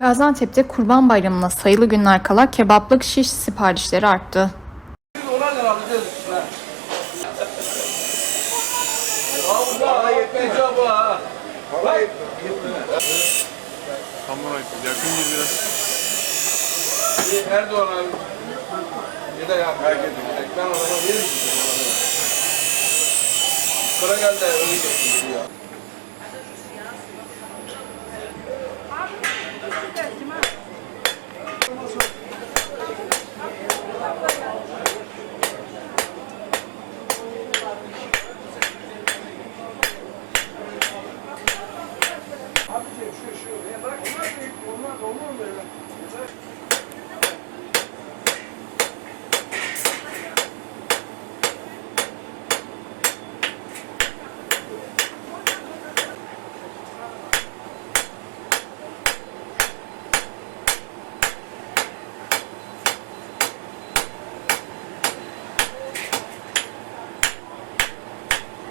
Gaziantep'te Kurban Bayramı'na sayılı günler kala kebaplık şiş siparişleri arttı. Erdoğan abi. Ya da ya herkes Ben ona verir misin? Kıra geldi öyle geçti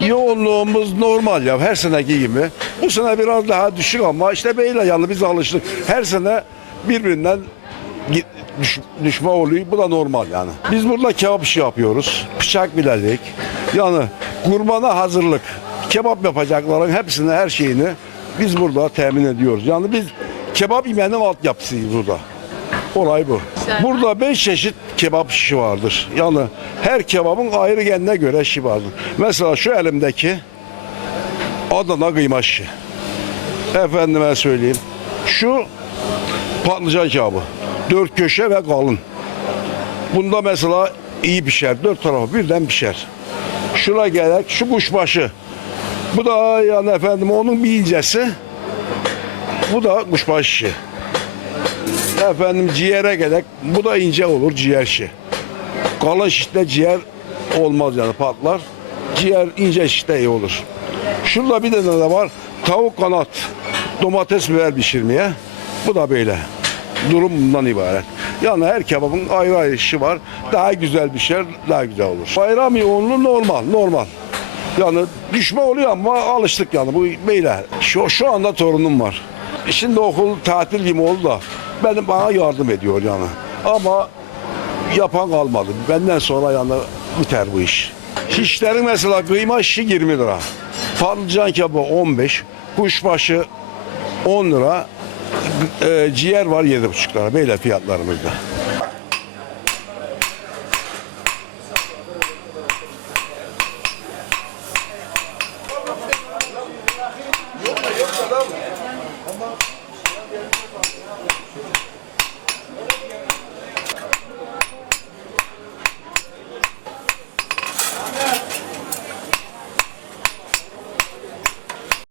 Yoğunluğumuz normal ya her seneki gibi. Bu sene biraz daha düşük ama işte böyle yani biz alıştık. Her sene birbirinden düş- düşme oluyor. Bu da normal yani. Biz burada kebap işi yapıyoruz. Bıçak bilezik. Yani kurbana hazırlık. Kebap yapacakların hepsini her şeyini biz burada temin ediyoruz. Yani biz kebap yemeğinin altyapısıyız burada. Olay bu. Burada beş çeşit kebap şişi vardır. Yani her kebabın ayrı kendine göre şişi vardır. Mesela şu elimdeki Adana kıyma şişi. Efendime söyleyeyim. Şu patlıcan kebabı. Dört köşe ve kalın. Bunda mesela iyi pişer. Dört tarafı birden pişer. Şuna gerek şu kuşbaşı. Bu da yani efendim onun bir incesi. Bu da kuşbaşı şişi. Efendim ciğere gerek. Bu da ince olur ciğer şişi. Kalın şişte ciğer olmaz yani patlar. Ciğer ince şişte iyi olur. Şurada bir tane de var. Tavuk kanat. Domates biber pişirmeye. Bu da böyle. Durum bundan ibaret. Yani her kebabın ayrı ayrı işi var. Daha güzel pişer, daha güzel olur. Bayram yoğunluğu normal, normal. Yani düşme oluyor ama alıştık yani bu böyle. Şu, şu anda torunum var. Şimdi okul tatil gibi oldu da benim bana yardım ediyor yani. Ama yapan kalmadı. Benden sonra yani biter bu iş. Şişlerin mesela kıyma şişi 20 lira. Patlıcan kebabı 15. Kuşbaşı 10 lira. E, ciğer var 7,5 lira. Böyle fiyatlarımızda.